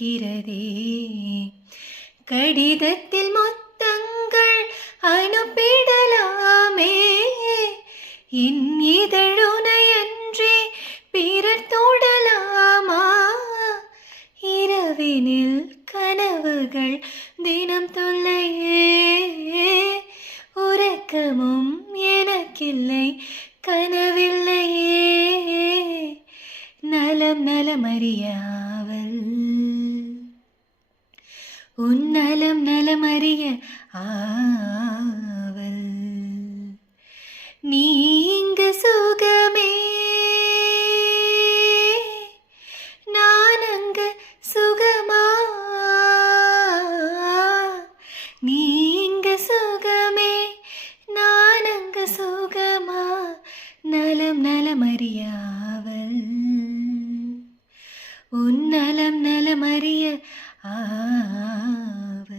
இருக்கிறதே. கடிதத்தில் முத்தங்கள் அனுப்பிடலாமே, என் இதழுனையன்றி பிறர் தொடலாமா? இரவினில் கனவுகள் தினம் தொல்லையே, உறக்கமும் எனக்கில்லை கனவில்லையே. நலம் நலமறியாவல் உன் நலம் நலமறிய ஆவல். நீ இங்கு சுகமே, நான் அங்கு சுகமா? நீ இங்கு சுகமே, நான் அங்கு சுகமா? நலம் நலமறியாவல் உன் நலம் நலமறிய ஆவல்.